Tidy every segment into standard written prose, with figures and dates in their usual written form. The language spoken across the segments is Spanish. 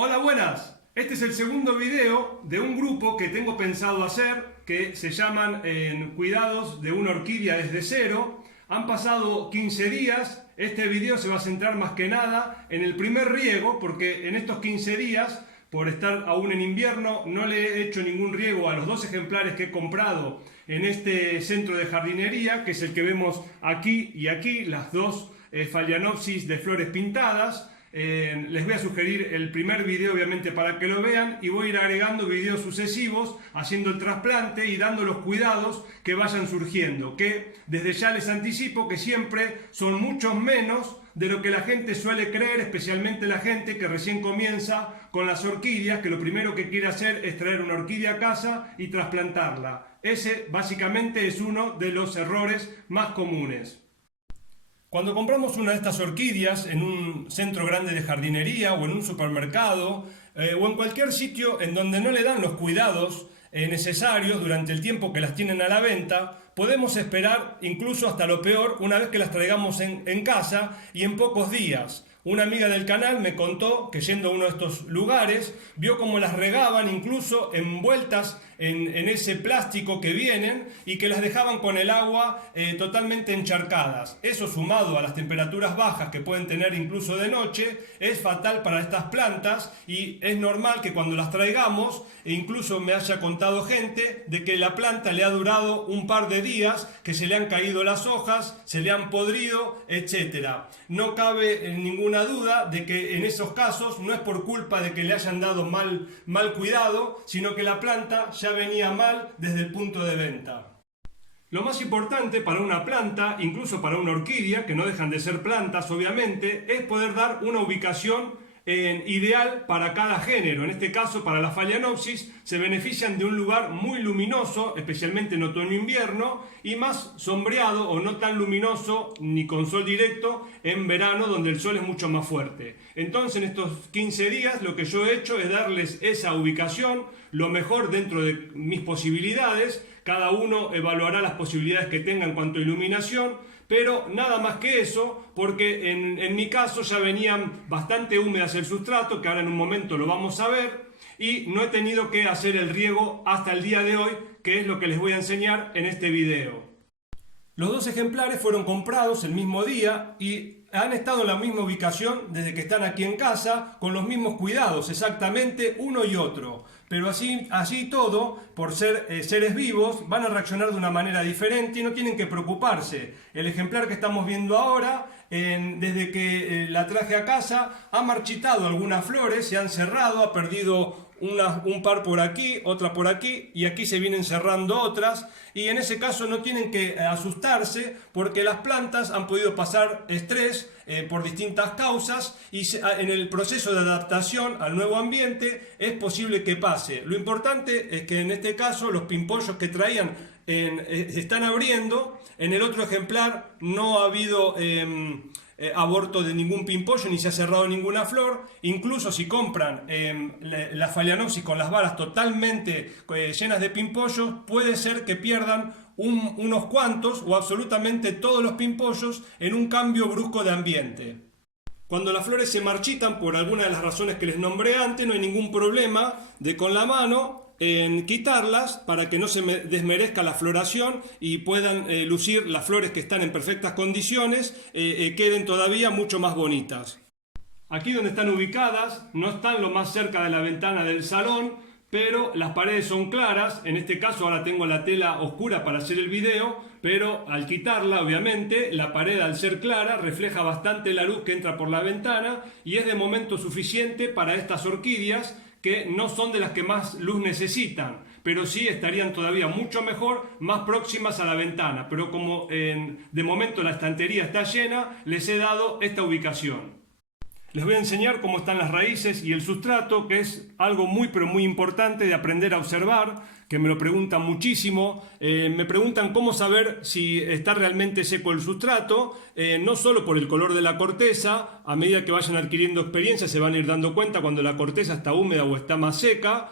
Hola, buenas. Este es el segundo video de un grupo que tengo pensado hacer que se llaman Cuidados de una orquídea desde cero. Han pasado 15 días. Este video se va a centrar más que nada en el primer riego, porque en estos 15 días, por estar aún en invierno, no le he hecho ningún riego a los dos ejemplares que he comprado en este centro de jardinería, que es el que vemos aquí y aquí, las dos Phalaenopsis de flores pintadas. Les voy a sugerir el primer video obviamente para que lo vean, y voy a ir agregando videos sucesivos haciendo el trasplante y dando los cuidados que vayan surgiendo, que desde ya les anticipo que siempre son muchos menos de lo que la gente suele creer, especialmente la gente que recién comienza con las orquídeas, que lo primero que quiere hacer es traer una orquídea a casa y trasplantarla. Ese básicamente es uno de los errores más comunes. Cuando compramos una de estas orquídeas en un centro grande de jardinería o en un supermercado o en cualquier sitio en donde no le dan los cuidados necesarios durante el tiempo que las tienen a la venta, podemos esperar incluso hasta lo peor una vez que las traigamos en casa y en pocos días. Una amiga del canal me contó que yendo a uno de estos lugares vio cómo las regaban incluso envueltas en ese plástico que vienen y que las dejaban con el agua totalmente encharcadas. Eso, sumado a las temperaturas bajas que pueden tener incluso de noche, es fatal para estas plantas, y es normal que cuando las traigamos, e incluso me haya contado gente de que la planta le ha durado un par de días, que se le han caído las hojas, se le han podrido, etc. No cabe ninguna duda de que en esos casos no es por culpa de que le hayan dado mal cuidado, sino que la planta ya venía mal desde el punto de venta. Lo más importante para una planta, incluso para una orquídea, que no dejan de ser plantas obviamente, es poder dar una ubicación ideal para cada género. En este caso, para la Phalaenopsis, se benefician de un lugar muy luminoso, especialmente en otoño-invierno, y más sombreado o no tan luminoso ni con sol directo en verano, donde el sol es mucho más fuerte. Entonces, en estos 15 días lo que yo he hecho es darles esa ubicación lo mejor dentro de mis posibilidades. Cada uno evaluará las posibilidades que tenga en cuanto a iluminación, pero nada más que eso, porque en mi caso ya venían bastante húmedas el sustrato, que ahora en un momento lo vamos a ver, y no he tenido que hacer el riego hasta el día de hoy, que es lo que les voy a enseñar en este video. Los dos ejemplares fueron comprados el mismo día y han estado en la misma ubicación desde que están aquí en casa, con los mismos cuidados exactamente uno y otro. Pero así todo, por ser seres vivos, van a reaccionar de una manera diferente y no tienen que preocuparse. El ejemplar que estamos viendo ahora, desde que la traje a casa, ha marchitado algunas flores, se han cerrado, ha perdido un par por aquí, otra por aquí, y aquí se vienen cerrando otras, y en ese caso no tienen que asustarse, porque las plantas han podido pasar estrés por distintas causas, y en el proceso de adaptación al nuevo ambiente es posible que pase. Lo importante es que en este caso los pimpollos que traían se están abriendo. En el otro ejemplar no ha habido aborto de ningún pimpollo, ni se ha cerrado ninguna flor. Incluso si compran la Phalaenopsis con las varas totalmente llenas de pimpollos, puede ser que pierdan unos cuantos o absolutamente todos los pimpollos en un cambio brusco de ambiente. Cuando las flores se marchitan por alguna de las razones que les nombré antes, no hay ningún problema de con la mano en quitarlas para que no se desmerezca la floración y puedan lucir las flores que están en perfectas condiciones, queden todavía mucho más bonitas. Aquí donde están ubicadas no están lo más cerca de la ventana del salón, pero las paredes son claras. En este caso ahora tengo la tela oscura para hacer el video, pero al quitarla obviamente la pared, al ser clara, refleja bastante la luz que entra por la ventana y es de momento suficiente para estas orquídeas, que no son de las que más luz necesitan, pero sí estarían todavía mucho mejor más próximas a la ventana. Pero como de momento la estantería está llena, les he dado esta ubicación. Les voy a enseñar cómo están las raíces y el sustrato, que es algo muy pero muy importante de aprender a observar, que me lo preguntan muchísimo. Me preguntan cómo saber si está realmente seco el sustrato, no solo por el color de la corteza. A medida que vayan adquiriendo experiencia se van a ir dando cuenta cuando la corteza está húmeda o está más seca.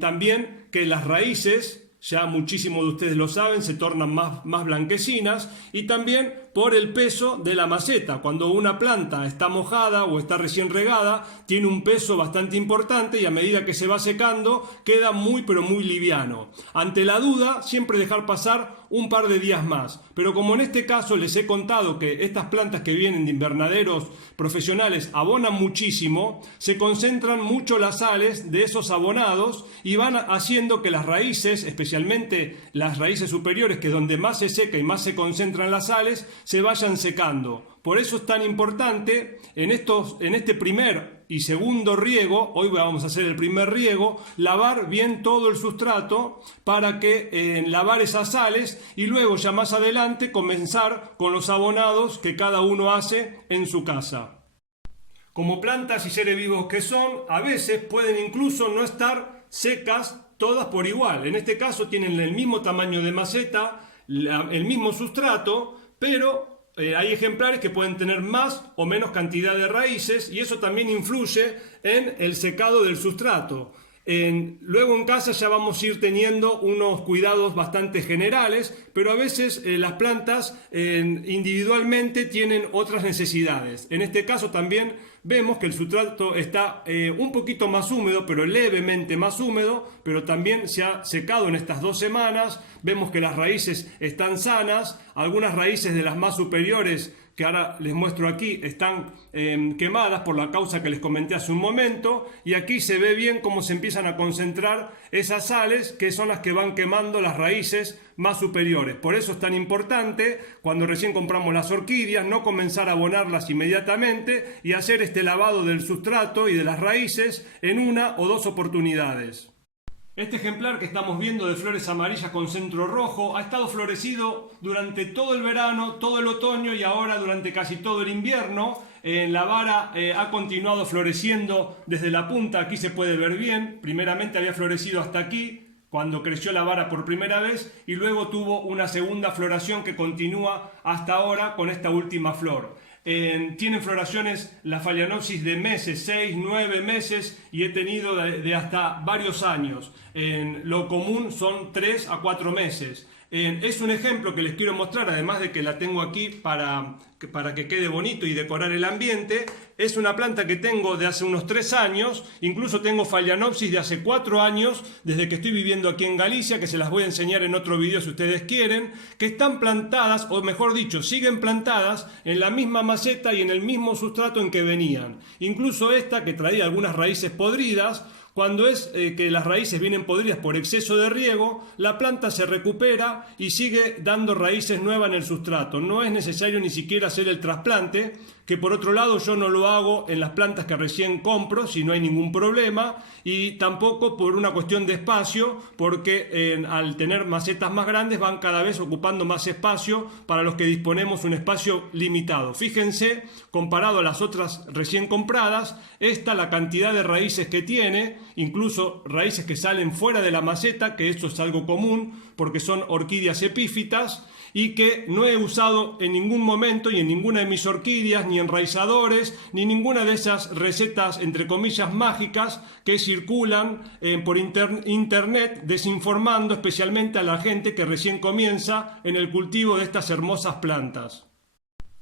También que las raíces, ya muchísimos de ustedes lo saben, se tornan más blanquecinas, y también por el peso de la maceta. Cuando una planta está mojada o está recién regada, tiene un peso bastante importante y a medida que se va secando queda muy pero muy liviano. Ante la duda, siempre dejar pasar un par de días más. Pero como en este caso les he contado que estas plantas que vienen de invernaderos profesionales abonan muchísimo, se concentran mucho las sales de esos abonados y van haciendo que las raíces, especialmente las raíces superiores, que es donde más se seca y más se concentran las sales, se vayan secando. Por eso es tan importante en este primer y segundo riego, hoy vamos a hacer el primer riego, lavar bien todo el sustrato para que lavar esas sales y luego ya más adelante comenzar con los abonados que cada uno hace en su casa. Como plantas y seres vivos que son, a veces pueden incluso no estar secas todas por igual. En este caso tienen el mismo tamaño de maceta, el mismo sustrato, pero hay ejemplares que pueden tener más o menos cantidad de raíces y eso también influye en el secado del sustrato. Luego en casa ya vamos a ir teniendo unos cuidados bastante generales, pero a veces las plantas individualmente tienen otras necesidades. En este caso también vemos que el sustrato está un poquito más húmedo, pero levemente más húmedo, pero también se ha secado en estas 2 semanas. Vemos que las raíces están sanas, algunas raíces de las más superiores que ahora les muestro aquí están quemadas por la causa que les comenté hace un momento, y aquí se ve bien cómo se empiezan a concentrar esas sales que son las que van quemando las raíces más superiores. Por eso es tan importante cuando recién compramos las orquídeas no comenzar a abonarlas inmediatamente y hacer este lavado del sustrato y de las raíces en 1 o 2 oportunidades. Este ejemplar que estamos viendo de flores amarillas con centro rojo ha estado florecido durante todo el verano, todo el otoño y ahora durante casi todo el invierno. La vara ha continuado floreciendo desde la punta, aquí se puede ver bien. Primeramente había florecido hasta aquí, cuando creció la vara por primera vez, y luego tuvo una segunda floración que continúa hasta ahora con esta última flor. Tienen floraciones la Phalaenopsis de meses, 6, 9 meses, y he tenido de hasta varios años. Lo común son 3 a 4 meses. Es un ejemplo que les quiero mostrar, además de que la tengo aquí para que quede bonito y decorar el ambiente. Es una planta que tengo de hace unos 3 años, incluso tengo Phalaenopsis de hace 4 años, desde que estoy viviendo aquí en Galicia, que se las voy a enseñar en otro video si ustedes quieren, que están plantadas, o mejor dicho, siguen plantadas en la misma maceta y en el mismo sustrato en que venían. Incluso esta, que traía algunas raíces podridas, cuando es que las raíces vienen podridas por exceso de riego, la planta se recupera y sigue dando raíces nuevas en el sustrato. No es necesario ni siquiera hacer el trasplante, que por otro lado yo no lo hago en las plantas que recién compro si no hay ningún problema, y tampoco por una cuestión de espacio, porque al tener macetas más grandes van cada vez ocupando más espacio para los que disponemos un espacio limitado. Fíjense, comparado a las otras recién compradas, la cantidad de raíces que tiene, incluso raíces que salen fuera de la maceta, que esto es algo común porque son orquídeas epífitas, y que no he usado en ningún momento y en ninguna de mis orquídeas, ni enraizadores, ni ninguna de esas recetas entre comillas mágicas que circulan por internet desinformando especialmente a la gente que recién comienza en el cultivo de estas hermosas plantas.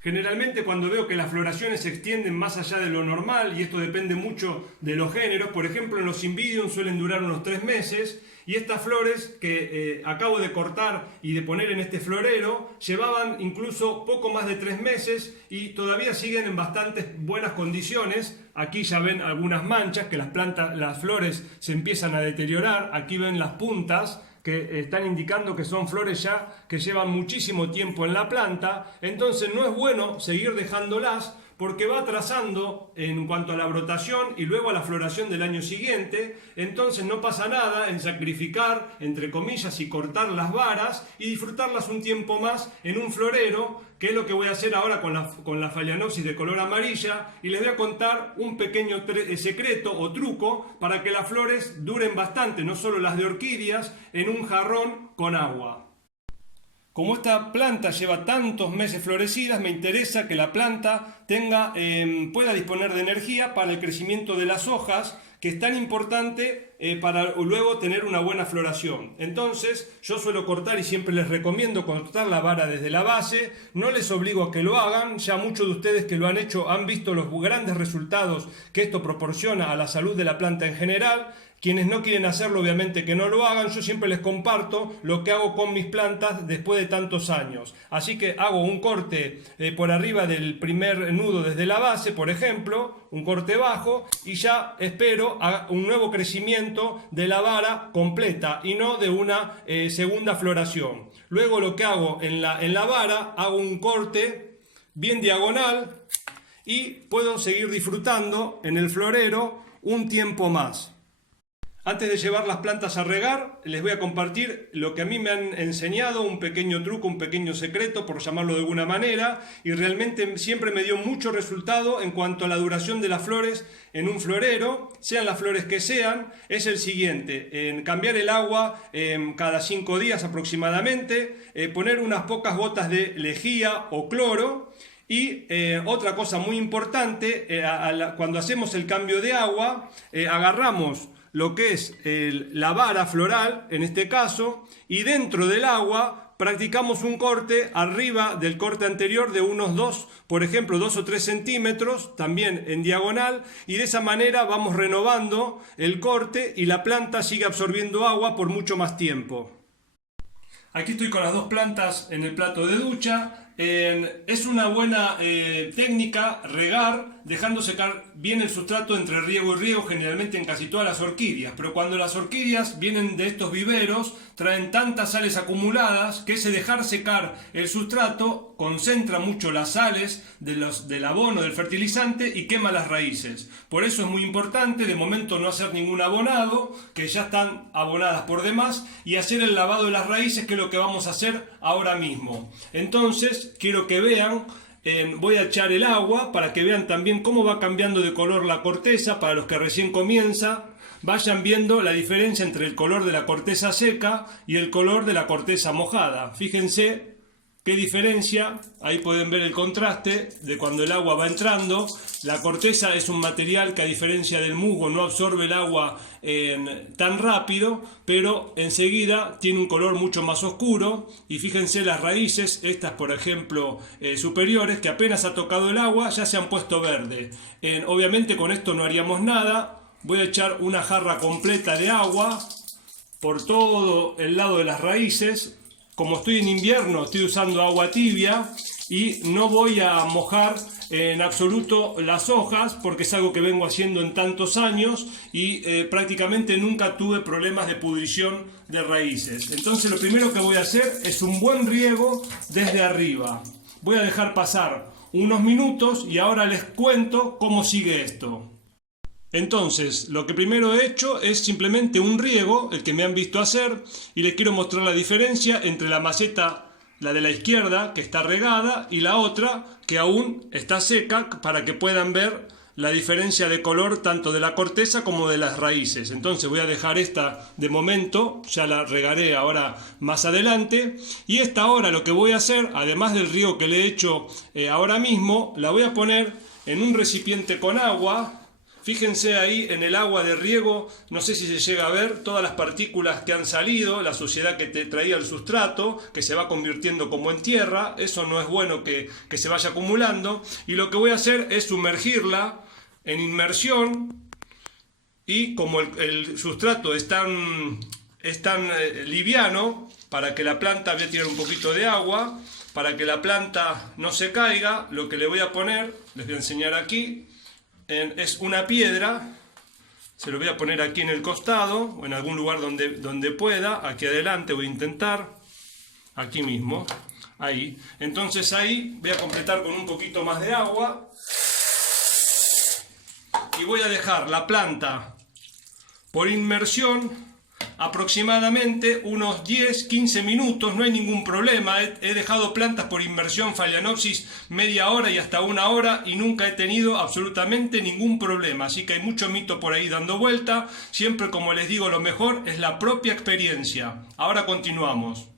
Generalmente cuando veo que las floraciones se extienden más allá de lo normal, y esto depende mucho de los géneros, por ejemplo en los Cymbidium suelen durar unos 3 meses, y estas flores que acabo de cortar y de poner en este florero llevaban incluso poco más de 3 meses y todavía siguen en bastante buenas condiciones. Aquí ya ven algunas manchas que las flores se empiezan a deteriorar. Aquí ven las puntas que están indicando que son flores ya que llevan muchísimo tiempo en la planta. Entonces no es bueno seguir dejándolas, porque va atrasando en cuanto a la brotación y luego a la floración del año siguiente. Entonces no pasa nada en sacrificar, entre comillas, y cortar las varas y disfrutarlas un tiempo más en un florero, que es lo que voy a hacer ahora con la Phalaenopsis de color amarilla, y les voy a contar un pequeño secreto o truco para que las flores duren bastante, no solo las de orquídeas, en un jarrón con agua. Como esta planta lleva tantos meses florecidas, me interesa que la planta pueda disponer de energía para el crecimiento de las hojas, que es tan importante para luego tener una buena floración. Entonces yo suelo cortar, y siempre les recomiendo cortar la vara desde la base. No les obligo a que lo hagan, ya muchos de ustedes que lo han hecho han visto los grandes resultados que esto proporciona a la salud de la planta en general. Quienes no quieren hacerlo, obviamente que no lo hagan. Yo siempre les comparto lo que hago con mis plantas después de tantos años. Así que hago un corte por arriba del primer nudo desde la base, por ejemplo, un corte bajo, y ya espero a un nuevo crecimiento de la vara completa y no de una segunda floración. Luego lo que hago en la vara, hago un corte bien diagonal y puedo seguir disfrutando en el florero un tiempo más. Antes de llevar las plantas a regar, les voy a compartir lo que a mí me han enseñado, un pequeño truco, un pequeño secreto, por llamarlo de alguna manera, y realmente siempre me dio mucho resultado en cuanto a la duración de las flores en un florero, sean las flores que sean. Es el siguiente: cambiar el agua cada 5 días aproximadamente, poner unas pocas gotas de lejía o cloro. Y otra cosa muy importante, cuando hacemos el cambio de agua, agarramos lo que es la vara floral, en este caso, y dentro del agua practicamos un corte arriba del corte anterior de unos 2, por ejemplo, 2 o 3 centímetros, también en diagonal, y de esa manera vamos renovando el corte y la planta sigue absorbiendo agua por mucho más tiempo. Aquí estoy con las dos plantas en el plato de ducha. Es una buena técnica regar dejando secar bien el sustrato entre riego y riego, generalmente en casi todas las orquídeas, pero cuando las orquídeas vienen de estos viveros traen tantas sales acumuladas que ese dejar secar el sustrato concentra mucho las sales del abono, del fertilizante, y quema las raíces. Por eso es muy importante de momento no hacer ningún abonado, que ya están abonadas por demás, y hacer el lavado de las raíces, que es lo que vamos a hacer ahora mismo. Entonces quiero que vean, voy a echar el agua para que vean también cómo va cambiando de color la corteza. Para los que recién comienzan, vayan viendo la diferencia entre el color de la corteza seca y el color de la corteza mojada. Fíjense qué diferencia, ahí pueden ver el contraste de cuando el agua va entrando. La corteza es un material que, a diferencia del musgo, no absorbe el agua tan rápido, pero enseguida tiene un color mucho más oscuro. Y fíjense las raíces, estas por ejemplo superiores, que apenas ha tocado el agua ya se han puesto verde. Obviamente con esto no haríamos nada. Voy a echar una jarra completa de agua por todo el lado de las raíces. Como estoy en invierno, estoy usando agua tibia y no voy a mojar en absoluto las hojas, porque es algo que vengo haciendo en tantos años y prácticamente nunca tuve problemas de pudrición de raíces. Entonces lo primero que voy a hacer es un buen riego desde arriba. Voy a dejar pasar unos minutos y ahora les cuento cómo sigue esto. Entonces, lo que primero he hecho es simplemente un riego, el que me han visto hacer, y les quiero mostrar la diferencia entre la maceta, la de la izquierda, que está regada, y la otra, que aún está seca, para que puedan ver la diferencia de color tanto de la corteza como de las raíces. Entonces voy a dejar esta de momento, ya la regaré ahora más adelante, y esta ahora lo que voy a hacer, además del riego que le he hecho ahora mismo, la voy a poner en un recipiente con agua. Fíjense ahí en el agua de riego, no sé si se llega a ver todas las partículas que han salido, la suciedad que te traía el sustrato, que se va convirtiendo como en tierra. Eso no es bueno que se vaya acumulando. Y lo que voy a hacer es sumergirla en inmersión, y como el sustrato es tan liviano, para que la planta, voy a tirar un poquito de agua, para que la planta no se caiga, lo que le voy a poner, les voy a enseñar aquí, es una piedra. Se lo voy a poner aquí en el costado o en algún lugar donde pueda. Aquí adelante voy a intentar, aquí mismo, ahí. Entonces ahí voy a completar con un poquito más de agua y voy a dejar la planta por inmersión aproximadamente unos 10-15 minutos. No hay ningún problema. He dejado plantas por inmersión Phalaenopsis media hora y hasta 1 hora y nunca he tenido absolutamente ningún problema. Así que hay mucho mito por ahí dando vuelta. Siempre, como les digo, lo mejor es la propia experiencia. Ahora continuamos.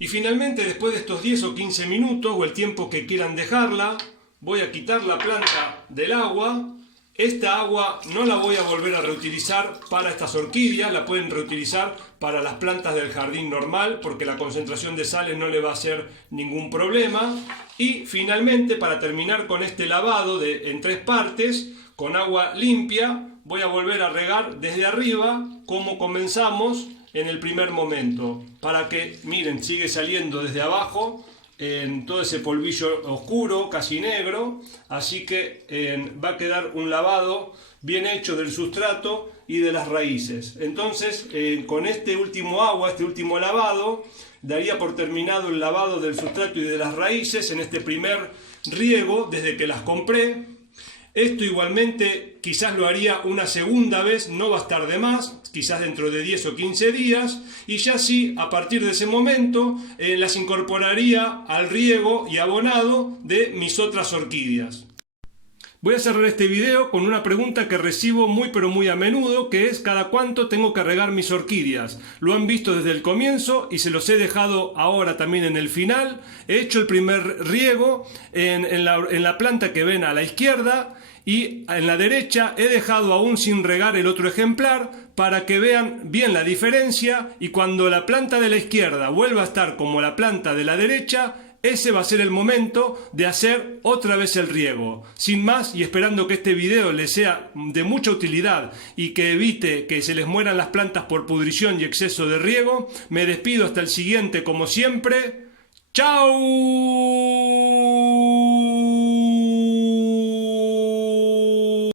Y finalmente, después de estos 10 o 15 minutos o el tiempo que quieran dejarla, voy a quitar la planta del agua. Esta agua no la voy a volver a reutilizar para estas orquídeas, la pueden reutilizar para las plantas del jardín normal porque la concentración de sales no le va a hacer ningún problema. Y finalmente, para terminar con este lavado en 3 partes, con agua limpia, voy a volver a regar desde arriba como comenzamos en el primer momento, para que, miren, sigue saliendo desde abajo en todo ese polvillo oscuro, casi negro, así que va a quedar un lavado bien hecho del sustrato y de las raíces. Entonces, con este último agua, este último lavado, daría por terminado el lavado del sustrato y de las raíces en este primer riego desde que las compré. Esto igualmente quizás lo haría una segunda vez, no va a estar de más, quizás dentro de 10 o 15 días, y ya sí, a partir de ese momento, las incorporaría al riego y abonado de mis otras orquídeas. Voy a cerrar este video con una pregunta que recibo muy pero muy a menudo, que es ¿cada cuánto tengo que regar mis orquídeas? Lo han visto desde el comienzo y se los he dejado ahora también en el final. He hecho el primer riego en la planta que ven a la izquierda, y en la derecha he dejado aún sin regar el otro ejemplar para que vean bien la diferencia, y cuando la planta de la izquierda vuelva a estar como la planta de la derecha, ese va a ser el momento de hacer otra vez el riego. Sin más, y esperando que este video les sea de mucha utilidad y que evite que se les mueran las plantas por pudrición y exceso de riego, me despido hasta el siguiente como siempre. ¡Chao!